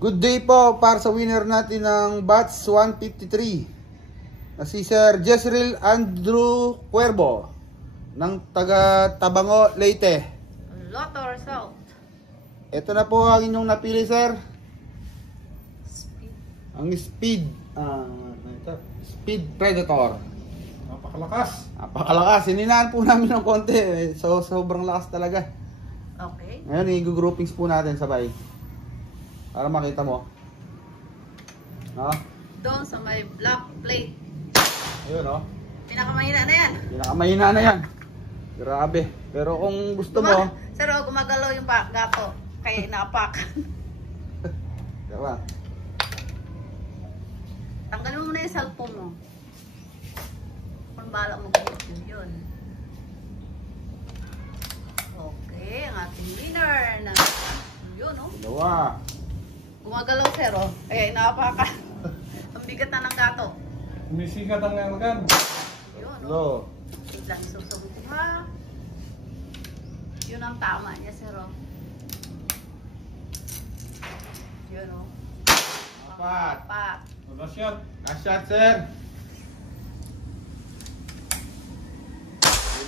Good day po para sa winner natin ng batch 153 na si Sir Jezreel Andrew Cuervo ng taga Tabango, Leyte. Lotto result. Ito na po ang inyong napili, sir. Speed. Ang Speed Predator. Napakalakas. Napakalakas. Hininaan po namin ng konti. So, sobrang lakas talaga. Okay. Ngayon, i-groupings po natin sabay. Para makita mo. No? Doon sa may black plate. Ayun, no? Pinakamahina na yan. Pinakamahina na yan. Grabe. Pero kung gusto mo... Sir, gumagalaw yung gato. Kaya inapak. Diba? Tanggalin mo na yung cellphone mo. Kung bala mo yun. Okay, ang ating winner na yun, no? Dalawa. Gumagalaw, sir, oh. Kaya inaapakan. Ang bigat na ng gato. Umisikat ang nalagad. Yun, no? Hello. Biglang susubok ha. Yun ang tama niya, sir, oh. Yun, oh. Apat. Apat. Wala shot. Shot, sir.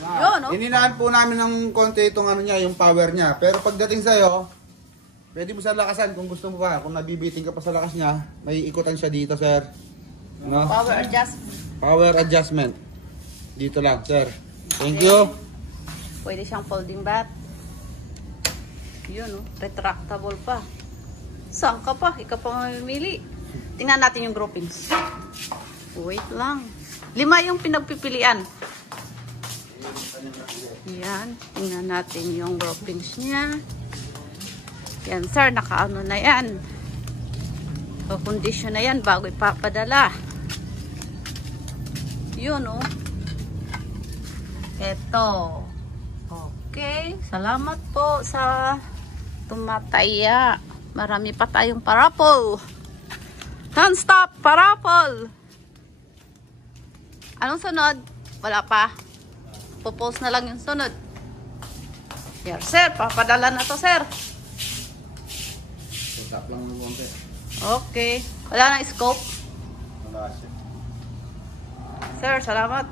Yun, no? Hininaan po namin ng konti itong ano niya, yung power niya. Pero pagdating sa'yo, pwede mo sa lakasan kung gusto mo pa. Kung nabibiting ka pa sa lakas niya, may ikutan siya dito, sir. No? Power adjustment. Power adjustment. Dito lang, sir. Thank you. Pwede siyang folding bat. Yun, no? Retractable pa. Saan ka pa? Ikaw pa mamimili. Tingnan natin yung groupings. Wait lang. 5 yung pinagpipilian. Yan. Tingnan natin yung groupings niya. Yan, sir. Nakaano na yan. So, condition na yan bago ipapadala. Yun, oh. Eto. Okay. Salamat po sa tumataya. Marami pa tayong parapol. Non-stop parapol. Anong sunod? Wala pa. Popost na lang yung sunod. Here, sir. Papadala na to, sir. Tap lang ng konti. Okay. Wala nang scope. Wala siya. Sir, salamat.